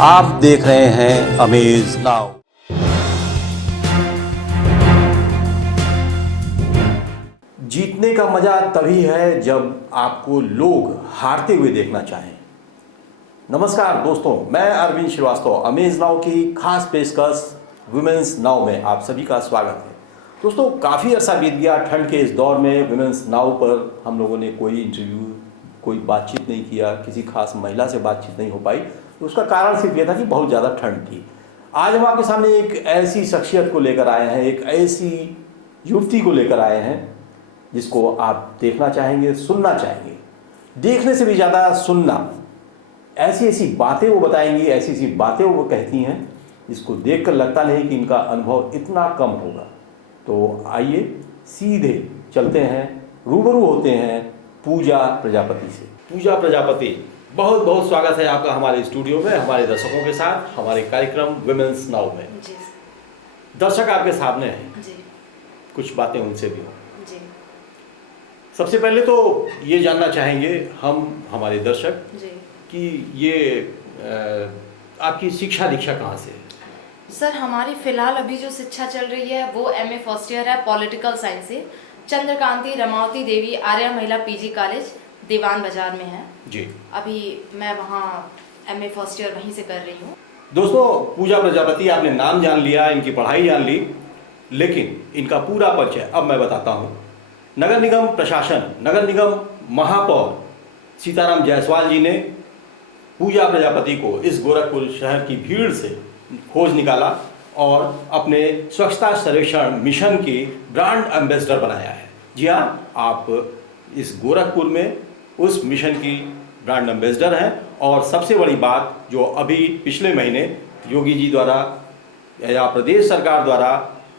आप देख रहे हैं अमेज नाउ। जीतने का मजा तभी है जब आपको लोग हारते हुए देखना चाहें। नमस्कार दोस्तों, मैं अरविंद श्रीवास्तव, अमेज नाउ की खास पेशकश वुमेन्स नाउ में आप सभी का स्वागत है। दोस्तों, काफ़ी अर्सा बीत गया ठंड के इस दौर में। वुमेन्स नाउ पर हम लोगों ने कोई इंटरव्यू, कोई बातचीत नहीं किया, किसी खास महिला से बातचीत नहीं हो पाई। तो उसका कारण सिर्फ ये था कि बहुत ज़्यादा ठंड थी। आज हम आपके सामने एक ऐसी शख्सियत को लेकर आए हैं, एक ऐसी युवती को लेकर आए हैं जिसको आप देखना चाहेंगे, सुनना चाहेंगे। देखने से भी ज़्यादा सुनना, ऐसी ऐसी बातें वो बताएंगी, ऐसी ऐसी बातें वो कहती हैं जिसको देखकर लगता नहीं कि इनका अनुभव इतना कम होगा। तो आइए सीधे चलते हैं, रूबरू होते हैं पूजा प्रजापति से। पूजा प्रजापति, बहुत बहुत स्वागत है आपका हमारे स्टूडियो में, हमारे दर्शकों के साथ, हमारे कार्यक्रम वुमेन्स नाउ में। जी। दर्शक आपके सामने हैं, जी। कुछ बातें उनसे भी हों। जी। सबसे पहले तो ये जानना चाहेंगे हम, हमारे दर्शक, जी। कि ये आपकी शिक्षा दीक्षा कहाँ से है? सर, हमारी फिलहाल अभी जो शिक्षा चल रही है वो एमए फर्स्ट ईयर है पॉलिटिकल साइंस से, चंद्रकांति रमावती देवी आर्या महिला पीजी कॉलेज दीवान बाजार में है जी। अभी मैं वहाँ एमए फर्स्ट ईयर वहीं से कर रही हूँ। दोस्तों, पूजा प्रजापति, आपने नाम जान लिया, इनकी पढ़ाई जान ली, लेकिन इनका पूरा परिचय अब मैं बताता हूँ। नगर निगम प्रशासन, नगर निगम महापौर सीताराम जायसवाल जी ने पूजा प्रजापति को इस गोरखपुर शहर की भीड़ से खोज निकाला और अपने स्वच्छता सर्वेक्षण मिशन की ब्रांड एम्बेसडर बनाया है। जी हाँ, आप इस गोरखपुर में उस मिशन की ब्रांड एम्बेसडर हैं। और सबसे बड़ी बात, जो अभी पिछले महीने योगी जी द्वारा या प्रदेश सरकार द्वारा,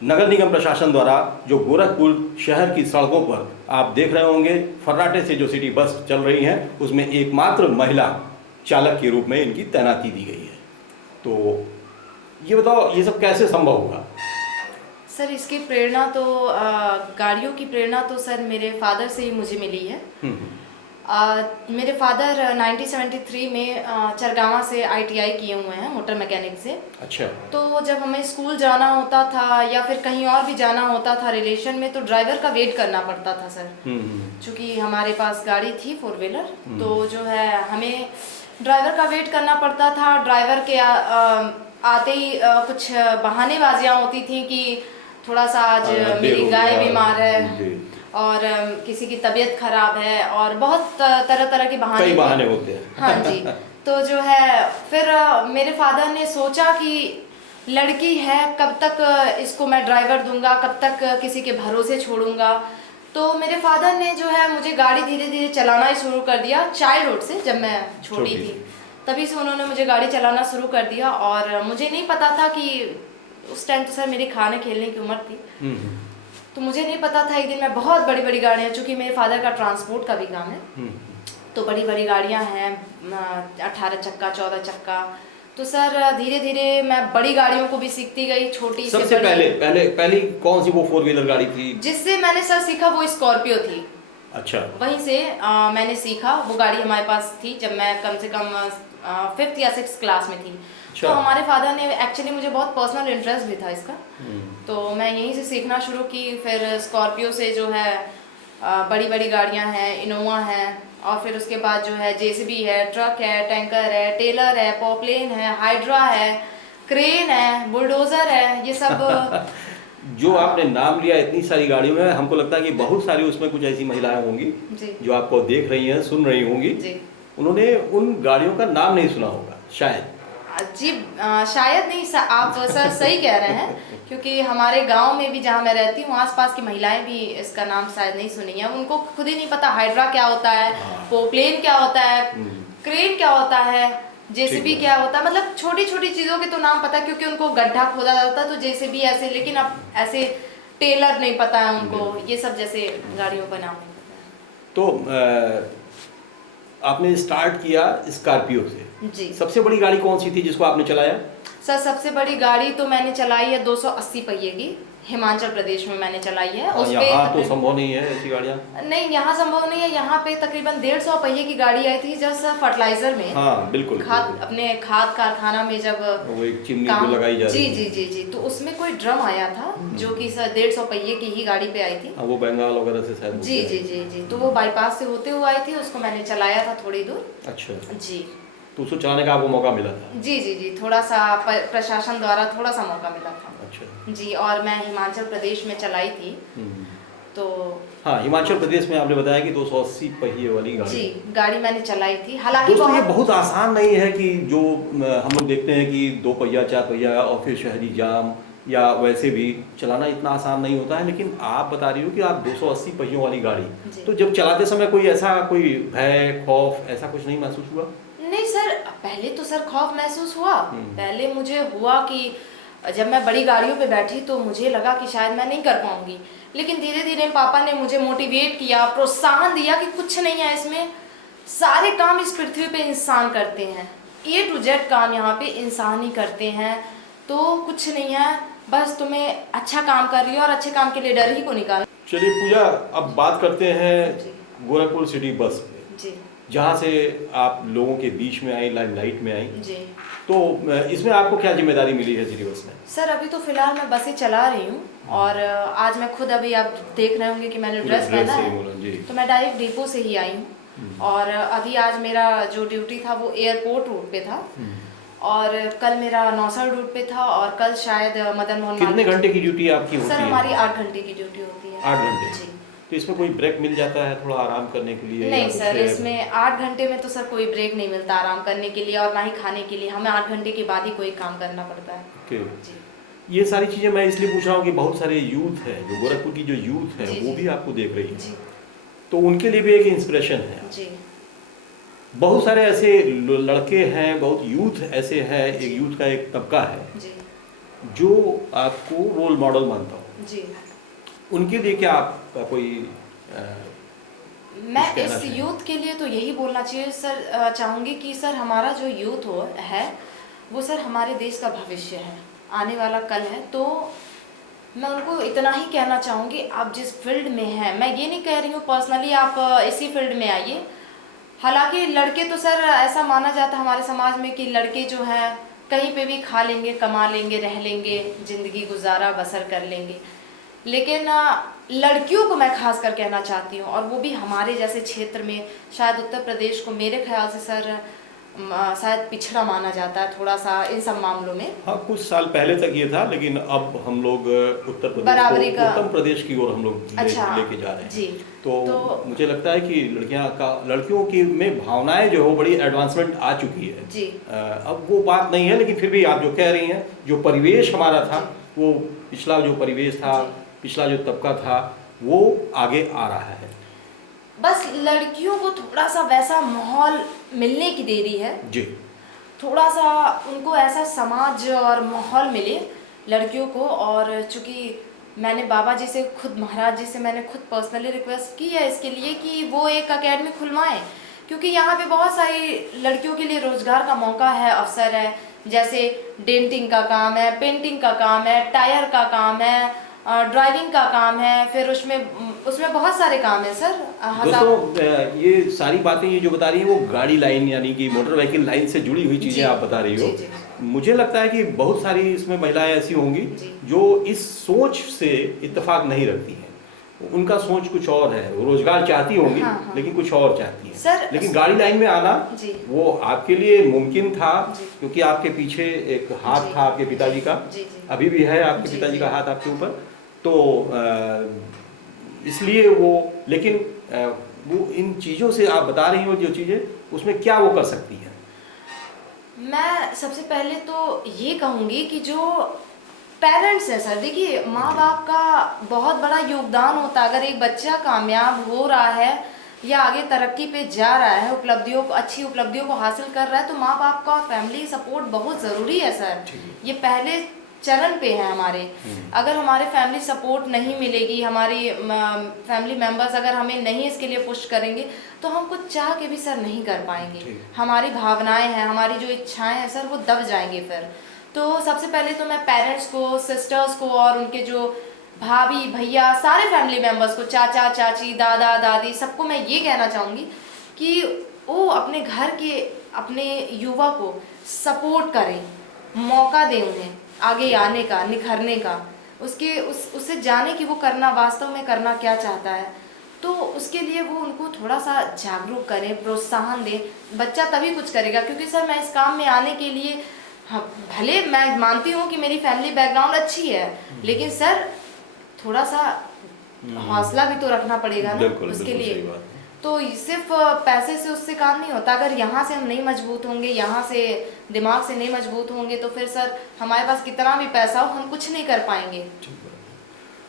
नगर निगम प्रशासन द्वारा जो गोरखपुर शहर की सड़कों पर आप देख रहे होंगे फर्राटे से जो सिटी बस चल रही हैं, उसमें एकमात्र महिला चालक के रूप में इनकी तैनाती दी गई है। तो ये बताओ, ये सब कैसे संभव होगा? सर, इसकी प्रेरणा तो गाड़ियों की प्रेरणा तो सर मेरे फादर से ही मुझे मिली है। मेरे फादर 1973 में चरगावा से आईटीआई किए हुए हैं मोटर मैकेनिक से। अच्छा। तो जब हमें स्कूल जाना होता था या फिर कहीं और भी जाना होता था रिलेशन में, तो ड्राइवर का वेट करना पड़ता था सर। चूँकि हमारे पास गाड़ी थी 4 व्हीलर, तो जो है हमें ड्राइवर का वेट करना पड़ता था। ड्राइवर के आते ही कुछ बहानेबाजियाँ होती थी कि थोड़ा सा आज मेरी गाय बीमार है और किसी की तबीयत खराब है, और बहुत तरह तरह के बहाने होते हैं। हाँ जी। तो जो है फिर मेरे फादर ने सोचा कि लड़की है, कब तक इसको मैं ड्राइवर दूंगा, कब तक किसी के भरोसे छोड़ूंगा। तो मेरे फादर ने जो है मुझे गाड़ी धीरे धीरे चलाना ही शुरू कर दिया। चाइल्डहुड से, जब मैं छोटी थी तभी से उन्होंने मुझे गाड़ी चलाना शुरू कर दिया। और मुझे नहीं पता था कि उस टाइम तो सर मेरी खाने खेलने की उम्र थी, तो मुझे नहीं पता था एक दिन मैं बहुत बड़ी बड़ी गाड़ियाँ, चूँकि मेरे फादर का ट्रांसपोर्ट का भी काम है, तो बड़ी बड़ी गाड़ियाँ हैं 18 चक्का 14 चक्का। तो सर धीरे धीरे मैं बड़ी गाड़ियों को भी सीखती गई, छोटी से सबसे पहले कौन सी वो 4 व्हीलर गाड़ी थी जिससे मैंने सर सीखा? वो स्कॉर्पियो थी। अच्छा। वहीं से मैंने सीखा। वो गाड़ी हमारे पास थी जब मैं कम से कम 5th या 6th क्लास में थी। अच्छा। तो हमारे फादर ने, एक्चुअली मुझे बहुत पर्सनल इंटरेस्ट भी था इसका, तो मैं यहीं से सीखना शुरू की। फिर स्कॉर्पियो से जो है बड़ी बड़ी गाड़ियां हैं, इनोवा है, और फिर उसके बाद जो है जेसीबी है, ट्रक है, टैंकर है, टेलर है, पॉपलेन है, हाइड्रा है, क्रेन है, बुलडोजर है, ये सब जो आपने नाम लिया इतनी सारी गाड़ियों में, हमको लगता है कि बहुत सारी उसमें कुछ ऐसी महिलाएं होंगी जो आपको देख रही हैं, सुन रही होंगी, उन्होंने उन गाड़ियों का नाम नहीं सुना होगा शायद। जी, शायद नहीं आप सर सही कह रहे हैं, क्योंकि हमारे गांव में भी जहां मैं रहती हूँ आसपास की महिलाएं भी इसका नाम शायद नहीं सुनी है। उनको खुद ही नहीं पता हाइड्रा क्या होता है, पोप्लेन क्या होता है, क्रेन क्या होता है, जेसीबी क्या होता है। मतलब छोटी छोटी चीज़ों के तो नाम पता, क्योंकि उनको गड्ढा खोदा जाता है तो जेसीबी ऐसे, लेकिन अब ऐसे टेलर नहीं पता है उनको, ये सब जैसे गाड़ियों का नाम नहीं पता है। तो आपने स्टार्ट किया स्कॉर्पियो से। जी। सबसे बड़ी गाड़ी कौन सी थी जिसको आपने चलाया? सर सबसे बड़ी गाड़ी तो मैंने चलाई है 280 पहिए की हिमाचल प्रदेश में मैंने चलाई है। और उस पे यहाँ तो तकरीबन- संभव नहीं है ऐसी गाड़ियाँ। नहीं, यहाँ संभव नहीं है। यहाँ पे तकरीबन 150 पहिए की गाड़ी आई थी जब सर फर्टिलाइजर में हाँ बिल्कुल खाद बिल्कुल। अपने खाद कारखाना में जब वो एक चिमनी काम जो लगाई जा जी रही जी है। जी जी तो उसमें कोई ड्रम आया था जो कि सर 150 पहिए की ही गाड़ी पे आई थी। हाँ, वो बंगाल वगैरह से शायद जी होके जी आई। जी जी तो वो बाईपास से होते हुए आई थी, उसको मैंने चलाया था थोड़ी दूर। अच्छा, जी तो उसको चलाने का आपको मौका मिला था। जी जी जी थोड़ा सा प्रशासन द्वारा थोड़ा सा मौका मिला था। अच्छा जी, और मैं हिमाचल प्रदेश में चलाई थी। हम्म। तो हाँ, हिमाचल प्रदेश में आपने बताया कि 280 पहिए वाली गाड़ी। जी गाड़ी मैंने चलाई थी। हालांकि दोस्तों ये बहुत बहुत आसान नहीं है कि जो हम लोग देखते हैं कि 2 पहिया 4 पहिया और फिर शहरी जाम या वैसे भी चलाना इतना आसान नहीं होता है, लेकिन आप बता रही हो कि आप 280 पहियों वाली गाड़ी, जी। तो जब चलाते समय कोई भय खौफ ऐसा कुछ नहीं महसूस हुआ? नहीं सर, पहले तो सर खौफ महसूस हुआ। हम्म। पहले मुझे हुआ कि जब मैं बड़ी गाड़ियों पे बैठी तो मुझे लगा कि शायद मैं नहीं कर पाऊंगी, लेकिन धीरे धीरे पापा ने मुझे मोटिवेट किया, प्रोत्साहन दिया कि कुछ नहीं है इसमें, सारे काम इस पृथ्वी पे इंसान करते हैं, A to Z काम यहाँ पे इंसान ही करते हैं, तो कुछ नहीं है, बस तुम्हें अच्छा काम कर रही हो और अच्छे काम के लिए डर ही को निकाल। चलिए पूजा, अब बात करते हैं जी गोरखपुर सिटी बस पे, जी जहाँ से आप लोगों के बीच में आई, लाइमलाइट में आई। जी तो इसमें आपको क्या जिम्मेदारी मिली है सिटी बस में? सर, अभी तो फिलहाल मैं बसें चला रही हूँ और आज मैं खुद, अभी आप देख रहे होंगे कि मैंने पूरा ड्रेस पहना से है, बोलो जी। तो मैं डायरेक्ट डिपो से ही आई हूँ। और अभी आज मेरा जो ड्यूटी था वो एयरपोर्ट रूट पे था, और कल मेरा नौसर रूट पे था, और कल शायद मदन मोहन कितने मालवीय- घंटे की ड्यूटी आपकी होती सर है? हमारी 8 घंटे की ड्यूटी होती है। 8 घंटे। जी तो इसमें कोई ब्रेक मिल जाता है थोड़ा आराम करने के लिए? नहीं या सर, कुछ? इसमें 8 घंटे में तो सर कोई ब्रेक नहीं मिलता आराम करने के लिए, और ना ही खाने के लिए। हमें 8 घंटे के बाद ही कोई काम करना पड़ता है। ओके। जी ये सारी चीज़ें मैं इसलिए पूछ रहा हूँ कि बहुत सारे यूथ है, जो गोरखपुर की जो यूथ है जी, वो जी। भी आपको देख रही है, जी तो उनके लिए भी एक इंस्पिरेशन है। जी बहुत सारे ऐसे लड़के हैं, बहुत यूथ ऐसे हैं, एक यूथ का एक तबका है जी जो आपको रोल मॉडल मानता हो, जी उनके लिए क्या आपका कोई मैं कुछ कहना इस चाहिए? यूथ के लिए तो यही बोलना चाहिए सर, चाहूँगी कि सर हमारा जो यूथ है वो सर हमारे देश का भविष्य है, आने वाला कल है। तो मैं उनको इतना ही कहना चाहूँगी, आप जिस फील्ड में हैं, मैं ये नहीं कह रही हूँ पर्सनली आप इसी फील्ड में आइए। हालांकि लड़के तो सर ऐसा माना जाता है हमारे समाज में कि लड़के जो हैं कहीं पे भी खा लेंगे, कमा लेंगे, रह लेंगे, ज़िंदगी गुजारा बसर कर लेंगे, लेकिन लड़कियों को मैं खास कर कहना चाहती हूँ, और वो भी हमारे जैसे क्षेत्र में, शायद उत्तर प्रदेश को मेरे ख्याल से सर शायद पिछड़ा माना जाता है थोड़ा सा इन सब मामलों में। हाँ, कुछ साल पहले तक ये था, लेकिन अब हम लोग उत्तर प्रदेश बराबरी को का- उत्तम प्रदेश की ओर हम लोग अच्छा, लेके जा रहे हैं। जी तो मुझे लगता है कि लड़कियों की में भावनाएं जो हो बड़ी एडवांसमेंट आ चुकी है जी अब वो बात नहीं है, लेकिन फिर भी आप जो कह रही हैं, जो परिवेश हमारा था, वो पिछला जो परिवेश था, जी। पिछला जो तबका था, वो आगे आ रहा है। बस लड़कियों को थोड़ा सा वैसा माहौल मिलने की देरी है, जी थोड़ा सा उनको ऐसा समाज और माहौल मिले लड़कियों को। और चूँकि मैंने बाबा जी से खुद, महाराज जी से मैंने खुद पर्सनली रिक्वेस्ट की है इसके लिए कि वो एक एकेडमी खुलवाएं, क्योंकि यहाँ पे बहुत सारी लड़कियों के लिए रोज़गार का मौका है, अवसर है, जैसे डेंटिंग का काम है, पेंटिंग का काम है, टायर का काम है, ड्राइविंग का काम है, फिर उसमें बहुत सारे काम है सर। दोस्तों, ये सारी बातें ये जो बता रही हैं वो गाड़ी लाइन यानी कि मोटर व्हीकल लाइन से जुड़ी हुई चीज़ें जी, आप बता रही हो। जी, जी। मुझे लगता है कि बहुत सारी इसमें महिलाएं ऐसी होंगी जी। जो इस सोच से इत्तेफाक नहीं रखती हैं, उनका सोच कुछ और है, वो रोजगार चाहती होंगी, हाँ, हाँ। लेकिन कुछ और चाहती हैं। सर, लेकिन गाड़ी लाइन में आना जी। वो आपके लिए मुमकिन था, जी। क्योंकि आपके पीछे एक हाथ जी। था आपके पिताजी का, जी, जी। अभी भी है आपके जी, पिताजी जी। का हाथ आपके ऊपर, तो इसलिए वो, लेकिन वो इन चीज़ों से आप बता रही हो जो चीज़ें, उसमें क्या वो कर सकती है? मैं सबसे पहले तो ये कहूँगी कि जो पेरेंट्स हैं सर, देखिए माँ बाप का बहुत बड़ा योगदान होता है। अगर एक बच्चा कामयाब हो रहा है या आगे तरक्की पे जा रहा है, अच्छी उपलब्धियों को हासिल कर रहा है, तो माँ बाप का फैमिली सपोर्ट बहुत ज़रूरी है सर। ये पहले चरण पे है हमारे। अगर हमारे फैमिली सपोर्ट नहीं मिलेगी, हमारी फैमिली मेंबर्स अगर हमें नहीं इसके लिए पुश करेंगे, तो हम कुछ चाह के भी सर नहीं कर पाएंगे। हमारी भावनाएं हैं, हमारी जो इच्छाएं हैं सर, वो दब जाएंगे फिर। तो सबसे पहले तो मैं पेरेंट्स को, सिस्टर्स को और उनके जो भाभी भैया सारे फैमिली मेम्बर्स को, चाचा चाची दादा दादी, सबको मैं ये कहना चाहूँगी कि वो अपने घर के अपने युवा को सपोर्ट करें, मौका दें उन्हें आगे आने का, निखरने का, उससे जाने कि वो करना वास्तव में करना क्या चाहता है। तो उसके लिए वो उनको थोड़ा सा जागरूक करें, प्रोत्साहन दें। बच्चा तभी कुछ करेगा, क्योंकि सर मैं इस काम में आने के लिए, हाँ भले मैं मानती हूँ कि मेरी फैमिली बैकग्राउंड अच्छी है, लेकिन सर थोड़ा सा हौसला भी तो रखना पड़ेगा ना उसके लिए। तो सिर्फ पैसे से उससे काम नहीं होता। अगर यहाँ से हम नहीं मजबूत होंगे, यहाँ से दिमाग से नहीं मजबूत होंगे, तो फिर सर हमारे पास कितना भी पैसा हो हम कुछ नहीं कर पाएंगे।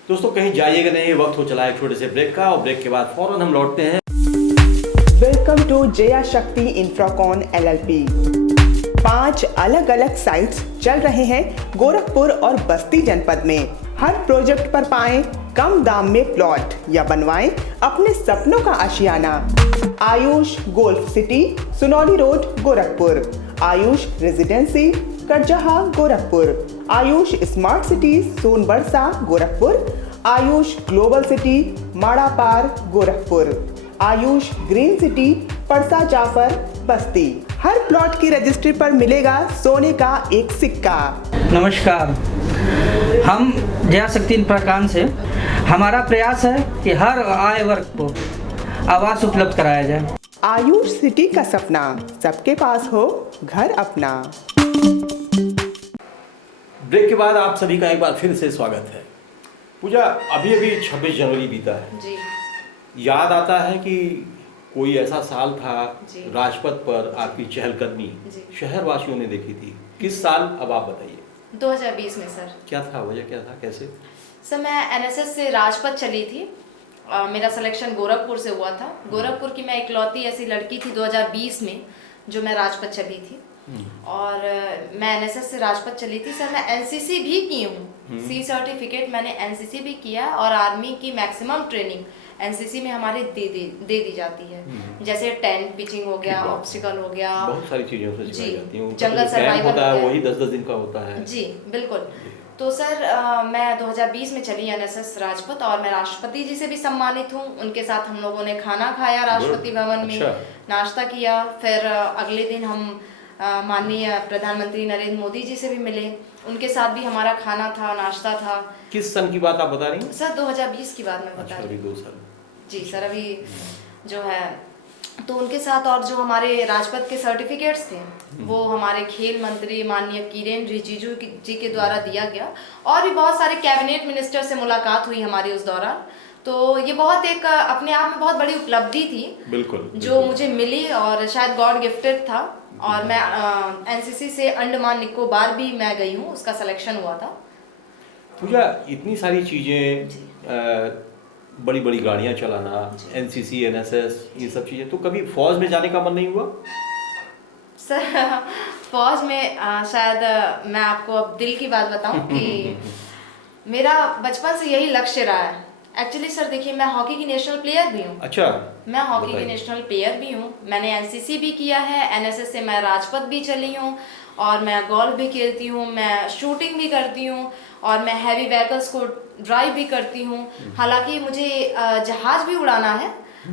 दोस्तों कहीं जाइएगा नहीं, वक्त हो चला एक छोटे से ब्रेक का, और ब्रेक के बाद फौरन हम लौटते हैं। वेलकम टू जया शक्ति इंफ्राकॉन LLP। 5 अलग अलग साइट्स चल रहे हैं गोरखपुर और बस्ती जनपद में। हर प्रोजेक्ट पर पाएं कम दाम में प्लॉट या बनवाएं अपने सपनों का आशियाना। Ayush golf city, Sunauli road, Gorakhpur. Ayush residency, Karjaha, Gorakhpur. Ayush smart city, Sonbarsa, Gorakhpur. Ayush global city, Madapar, Gorakhpur. Ayush green city, Parsa Jafar, Basti. हर प्लॉट की रजिस्ट्री पर मिलेगा सोने का एक सिक्का। नमस्कार, हम जया शक्ति इंफ्राकॉन से, हमारा प्रयास है कि हर आय वर्ग को आवास उपलब्ध कराया जाए। आयुष सिटी का सपना, सबके पास हो घर अपना। ब्रेक के बाद आप सभी का एक बार फिर से स्वागत है। पूजा, अभी अभी 26 जनवरी बीता है जी। याद आता है कि कोई ऐसा साल था जी। राजपथ पर आपकी चहलकदमी जी। शहर वासियों ने देखी थी। किस साल, अब आप बताइए। 2020 में सर। क्या था, वजह क्या था, कैसे? सर मैं NSS से राजपथ चली थी। मेरा सिलेक्शन गोरखपुर से हुआ था। गोरखपुर की मैं इकलौती ऐसी लड़की थी 2020 में जो मैं राजपथ चली थी। और मैं NSS से राजपथ चली थी। सर मैं NCC भी की हूँ, C सर्टिफिकेट मैंने NCC भी किया, और आर्मी की मैक्सिमम ट्रेनिंग NCC में हमारे दे दी जाती है। जैसे टेंट पिचिंग हो गया, ऑब्स्टिकल हो गया, बहुत सारी चीजें उसमें सिखाई जाती हैं। जंगल सर्वाइवल होता है, वही 10-10 दिन का होता है। जी बिल्कुल। तो सर मैं 2020 में चली NSS राजपथ, और मैं राष्ट्रपति जी से भी सम्मानित हूँ। उनके साथ हम लोगों ने खाना खाया राष्ट्रपति भवन में, नाश्ता किया। फिर अगले दिन हम माननीय प्रधानमंत्री नरेंद्र मोदी जी से भी मिले, उनके साथ भी हमारा खाना था, नाश्ता था। किस सन की बात आप बता रही हैं? सर 2020 की बात मैं बता रही हूँ। अभी 2 साल। जी सर, अभी जो है तो उनके साथ, और जो हमारे राजपथ के सर्टिफिकेट्स थे वो हमारे खेल मंत्री माननीय किरेन रिजिजू जी के द्वारा दिया गया, और भी बहुत सारे कैबिनेट मिनिस्टर से मुलाकात हुई हमारी उस दौरान। तो ये बहुत एक अपने आप में बहुत बड़ी उपलब्धि थी बिल्कुल, जो मुझे मिली, और शायद गॉड गिफ्टेड था। और मैं NCC से अंडमान निकोबार भी मैं गई हूँ, उसका सिलेक्शन हुआ था। पूजा, इतनी सारी चीज़ें, बड़ी बड़ी गाड़ियाँ चलाना, NCC NSS, ये सब चीज़ें, तो कभी फौज में जाने का मन नहीं हुआ? सर फौज में शायद मैं आपको अब दिल की बात बताऊं कि मेरा बचपन से यही लक्ष्य रहा है। एक्चुअली सर देखिए, मैं हॉकी की नेशनल प्लेयर भी हूँ। अच्छा। मैं हॉकी की नेशनल प्लेयर भी हूँ। मैंने NCC भी किया है, NSS से मैं राजपथ भी चली हूँ, और मैं गोल्फ भी खेलती हूँ, मैं शूटिंग भी करती हूँ, और मैं हैवी व्हीकल्स को ड्राइव भी करती हूँ। हालांकि मुझे जहाज भी उड़ाना है,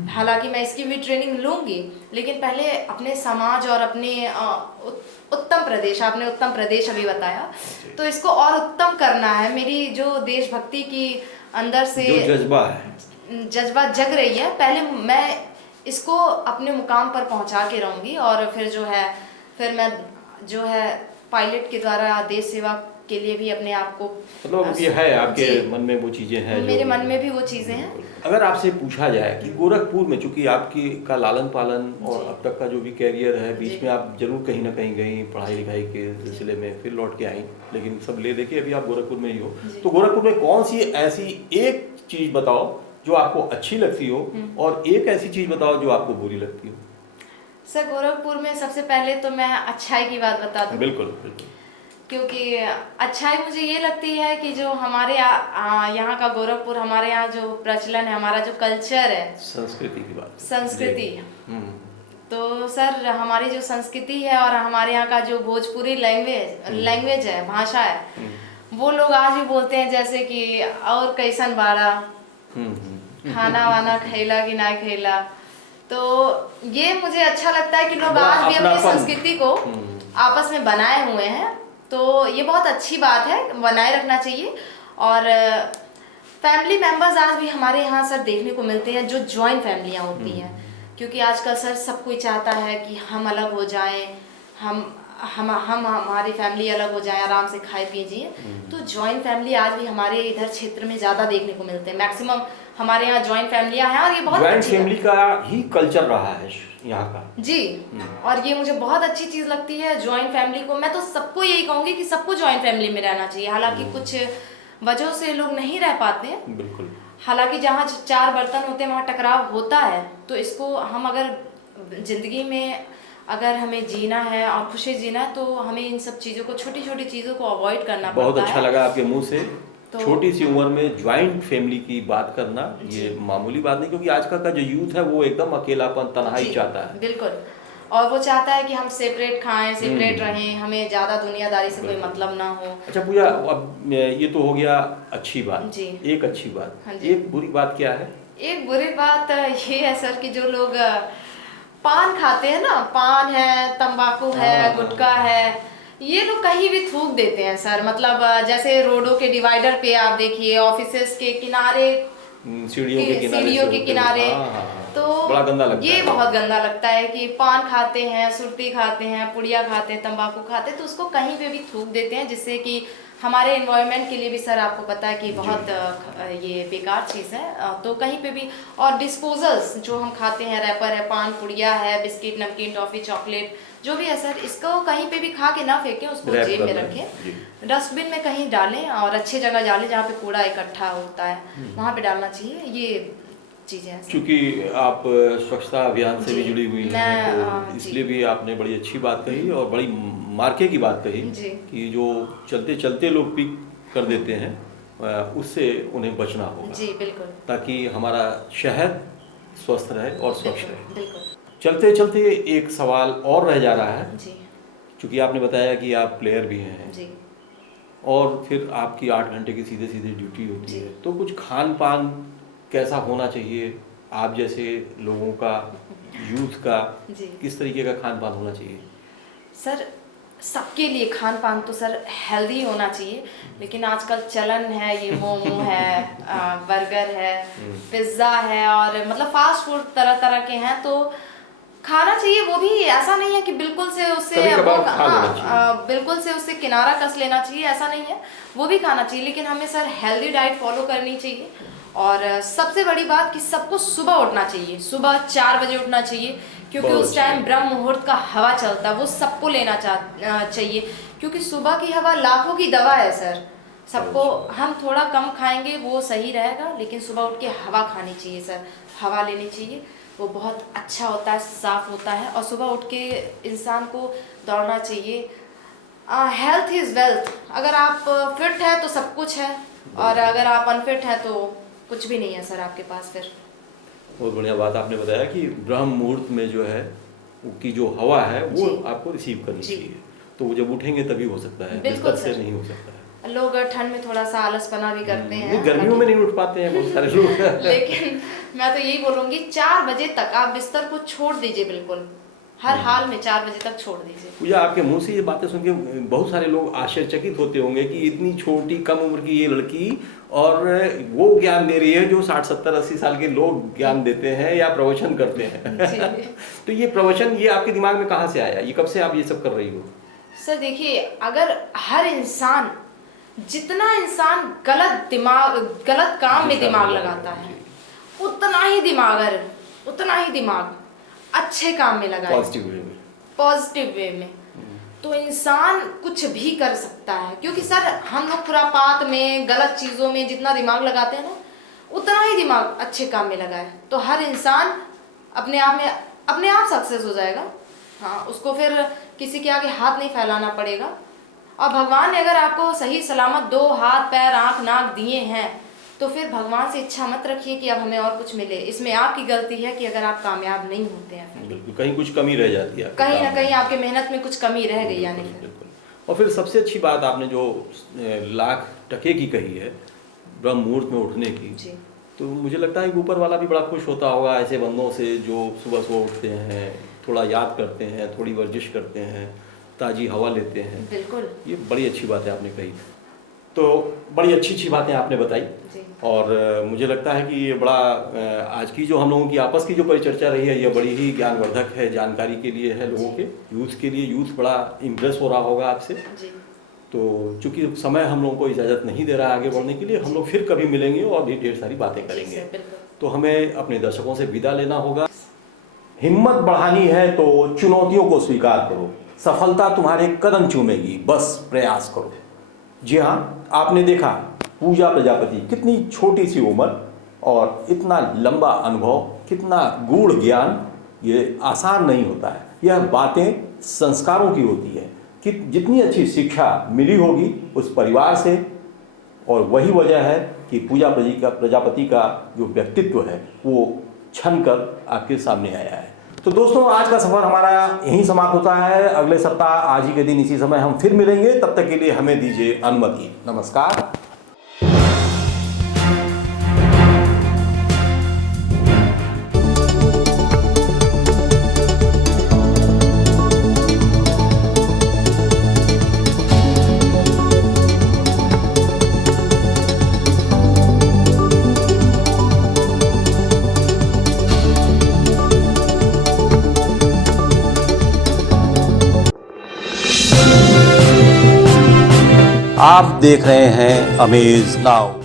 हालांकि मैं इसकी भी ट्रेनिंग लूँगी, लेकिन पहले अपने समाज और अपने उत्तम प्रदेश, आपने उत्तम प्रदेश अभी बताया, तो इसको और उत्तम करना है। मेरी जो देशभक्ति की अंदर से जो जज्बा जग रही है, पहले मैं इसको अपने मुकाम पर पहुंचा के रहूंगी, और फिर जो है फिर मैं जो है पायलट के द्वारा देश सेवा के लिए भी अपने आप को, मतलब ये है आपके मन में वो चीज़ें हैं? मेरे मन में भी वो चीज़ें हैं। अगर आपसे पूछा जाए कि गोरखपुर में, चूंकि आपकी का लालन पालन और अब तक का जो भी कैरियर है, बीच में आप जरूर कहीं ना कहीं गई पढ़ाई लिखाई के सिलसिले में, फिर लौट के आई, लेकिन सब ले देके अभी आप गोरखपुर में ही हो। तो गोरखपुर में कौन सी ऐसी एक चीज़ बताओ जो आपको अच्छी लगती हो, और एक ऐसी चीज़ बताओ जो आपको बुरी लगती हो? सर गोरखपुर में सबसे पहले तो मैं अच्छाई की बात बता दूं। बिल्कुल बिल्कुल। क्योंकि अच्छाई मुझे ये लगती है कि जो हमारे यहाँ का गोरखपुर, हमारे यहाँ जो प्रचलन है, हमारा जो कल्चर है, संस्कृति की बात, संस्कृति, तो सर हमारी जो संस्कृति है और हमारे यहाँ का जो भोजपुरी लैंग्वेज है, भाषा है, वो लोग आज भी बोलते हैं जैसे कि और कैसन बाड़ा, खाना वाना खैला कि ना खैला। तो ये मुझे अच्छा लगता है कि लोग आज भी अपनी संस्कृति को आपस में बनाए हुए हैं, तो ये बहुत अच्छी बात है, बनाए रखना चाहिए। और फैमिली मेंबर्स आज भी हमारे यहाँ सर देखने को मिलते हैं, जो जॉइंट फैमिलियाँ होती हैं, क्योंकि आजकल सर सब कोई चाहता है कि हम अलग हो जाएं, हम हमारी फैमिली अलग हो जाए, आराम से खाए पिए जिए। तो जॉइंट फैमिली आज भी हमारे इधर क्षेत्र में ज़्यादा देखने को मिलते हैं। मैक्सिमम हमारे यहाँ जॉइंट फैमिलियाँ हैं और ये बहुत जॉइंट अच्छी है। फैमिली का ही कल्चर रहा है यहाँ का जी, और ये मुझे बहुत अच्छी चीज़ लगती है जॉइंट फैमिली को। मैं तो सबको यही कहूँगी कि सबको जॉइंट फैमिली में रहना चाहिए। हालांकि कुछ वजहों से लोग नहीं रह पाते हैं, बिल्कुल। हालांकि जहाँ चार बर्तन होते हैं वहाँ टकराव होता है। तो इसको हम अगर जिंदगी में अगर हमें जीना है और खुशी जीना है, तो हमें इन सब चीज़ों को, छोटी छोटी चीज़ों को अवॉइड करना पड़ता है। बहुत अच्छा लगा आपके मुंह से तो छोटी सी उम्र में ज्वाइंट फैमिली की बात करना, ये मामूली बात नहीं, क्योंकि आजकल का जो यूथ है वो एकदम अकेलापन, तन्हाई चाहता है। बिल्कुल, और वो चाहता है कि हम सेपरेट खाएं, सेपरेट रहें, हमें ज़्यादा दुनियादारी से कोई मतलब ना हो। अच्छा पूजा, अब ये तो हो गया अच्छी बात जी। एक अच्छी बात, हाँ जी। एक बुरी बात क्या है? एक बुरी बात ये है सर कि जो लोग पान खाते हैं ना, पान है, तंबाकू है, गुटखा है, ये लोग कहीं भी थूक देते हैं सर। मतलब जैसे रोडों के डिवाइडर पे आप देखिए, ऑफिसेस के किनारे, सीढ़ियों के किनारे। तो बड़ा गंदा लगता ये है। बहुत गंदा लगता है कि पान खाते हैं, सुर्ती खाते हैं, पुड़िया खाते हैं, तंबाकू खाते हैं, तो उसको कहीं पे भी थूक देते हैं, जिससे कि हमारे एनवायरनमेंट के लिए भी सर आपको पता है कि बहुत ये बेकार चीज़ है। तो कहीं पे भी, और डिस्पोजल्स जो हम खाते हैं, रैपर है, पान पुड़िया है, बिस्किट, नमकीन, टॉफ़ी, चॉकलेट, जो भी है सर, इसको कहीं पे भी खा के ना फेंकें, उसको जेब में रखें, डस्टबिन में कहीं डालें और अच्छी जगह डालें जहाँ पे कूड़ा इकट्ठा होता है, वहाँ पे डालना चाहिए। ये चीज़ें हैं। क्योंकि आप स्वच्छता अभियान से भी जुड़ी हुई हैं, तो इसलिए भी आपने बड़ी अच्छी बात कही और बड़ी मार्के की बात कही कि जो चलते चलते लोग पिक कर देते हैं, उससे उन्हें बचना होगा। जी बिल्कुल, ताकि हमारा शहर स्वस्थ रहे और स्वच्छ रहे। बिल्कुल। चलते चलते एक सवाल और रह जा रहा है जी, क्योंकि आपने बताया कि आप प्लेयर भी हैं जी, और फिर आपकी 8 घंटे की सीधे सीधे ड्यूटी होती है, तो कुछ खान पान कैसा होना चाहिए आप जैसे लोगों का, यूथ का, किस तरीके का खान पान होना चाहिए? सर सबके लिए खान पान तो सर हेल्दी होना चाहिए, लेकिन आजकल चलन है ये मोमो है, बर्गर है, पिज्ज़ा है, और मतलब फास्ट फूड तरह तरह के हैं, तो खाना चाहिए। वो भी ऐसा नहीं है कि बिल्कुल से उससे बिल्कुल से उससे किनारा कस लेना चाहिए, ऐसा नहीं है, वो भी खाना चाहिए, लेकिन हमें सर हेल्दी डाइट फॉलो करनी चाहिए। और सबसे बड़ी बात कि सबको सुबह उठना चाहिए, सुबह 4 बजे उठना चाहिए, क्योंकि उस टाइम ब्रह्म मुहूर्त का हवा चलता है, वो सबको लेना चाहिए, क्योंकि सुबह की हवा लाखों की दवा है सर। सबको, हम थोड़ा कम खाएंगे वो सही रहेगा, लेकिन सुबह उठ के हवा खानी चाहिए सर, हवा लेनी चाहिए, वो बहुत अच्छा होता है, साफ होता है। और सुबह उठ के इंसान को दौड़ना चाहिए। हेल्थ इज़ वेल्थ, अगर आप फिट है तो सब कुछ है, और अगर आप अनफिट है तो कुछ भी नहीं है सर आपके पास। फिर बहुत बढ़िया बात आपने बताया कि ब्रह्म मुहूर्त में जो है की जो हवा है वो आपको रिसीव करनी चाहिए, तो जब उठेंगे तभी हो सकता है, बिस्तर से नहीं हो सकता है। लोग ठंड में थोड़ा सा आलसपना भी करते हैं, गर्मियों में नहीं उठ पाते हैं बहुत सारे लोग लेकिन मैं तो यही बोलूँगी 4 बजे तक आप बिस्तर को छोड़ दीजिए, बिल्कुल हर हाल में 4 बजे तक छोड़ दीजिए। पूजा, आपके मुंह से ये बातें सुन के बहुत सारे लोग आश्चर्यचकित होते होंगे कि इतनी छोटी कम उम्र की ये लड़की और वो ज्ञान दे रही है जो 60, 70, 80 साल के लोग ज्ञान देते हैं या प्रवचन करते हैं तो ये प्रवचन, ये आपके दिमाग में कहाँ से आया? ये कब से आप ये सब कर रही हो? सर देखिए, अगर हर इंसान, जितना इंसान गलत काम में दिमाग लगाता है, उतना ही दिमाग अच्छे काम में लगाए, पॉजिटिव वे में, तो इंसान कुछ भी कर सकता है। क्योंकि सर हम लोग खुरापात में, गलत चीज़ों में जितना दिमाग लगाते हैं ना, उतना ही दिमाग अच्छे काम में लगाए, तो हर इंसान अपने आप सक्सेस हो जाएगा। हाँ, उसको फिर किसी के आगे हाथ नहीं फैलाना पड़ेगा। और भगवान ने अगर आपको सही सलामत 2 हाथ, पैर, आँख, नाक दिए हैं, तो फिर भगवान से इच्छा मत रखिए कि अब हमें और कुछ मिले। इसमें आपकी गलती है कि अगर आप कामयाब नहीं होते हैं, बिल्कुल कहीं कुछ कमी रह जाती है, कहीं ना कहीं आपके मेहनत में कुछ कमी रह गई, यानी बिल्कुल। और फिर सबसे अच्छी बात आपने जो लाख टके की कही है, ब्रह्म मुहूर्त में उठने की, जी तो मुझे लगता है कि ऊपर वाला भी बड़ा खुश होता होगा ऐसे बंदों से जो सुबह सुबह उठते हैं, थोड़ा याद करते हैं, थोड़ी वर्जिश करते हैं, ताज़ी हवा लेते हैं। बिल्कुल ये बड़ी अच्छी बात है आपने कही। तो बड़ी अच्छी अच्छी बातें आपने बताई जी और मुझे लगता है कि ये बड़ा आज की जो हम लोगों की आपस की जो परिचर्चा रही है, ये बड़ी ही ज्ञानवर्धक है, जानकारी के लिए है लोगों के, यूथ के लिए। यूथ बड़ा इम्प्रेस हो रहा होगा आपसे। जी तो चूंकि समय हम लोगों को इजाज़त नहीं दे रहा है आगे बढ़ने के लिए, हम लोग फिर कभी मिलेंगे और भी ढेर सारी बातें जी करेंगे। सर बिल्कुल। तो हमें अपने दर्शकों से विदा लेना होगा। हिम्मत बढ़ानी है तो चुनौतियों को स्वीकार करो, सफलता तुम्हारे कदम चूमेगी, बस प्रयास करो। जी हाँ, आपने देखा पूजा प्रजापति, कितनी छोटी सी उम्र और इतना लंबा अनुभव, कितना गूढ़ ज्ञान, ये आसान नहीं होता है। यह बातें संस्कारों की होती है कि जितनी अच्छी शिक्षा मिली होगी उस परिवार से, और वही वजह है कि पूजा प्रजापति का जो व्यक्तित्व है वो छन कर आपके सामने आया है। तो दोस्तों, आज का सफ़र हमारा यहीं समाप्त होता है। अगले सप्ताह आज ही के दिन इसी समय हम फिर मिलेंगे। तब तक के लिए हमें दीजिए अनुमति। नमस्कार। आप देख रहे हैं अमेज नाउ।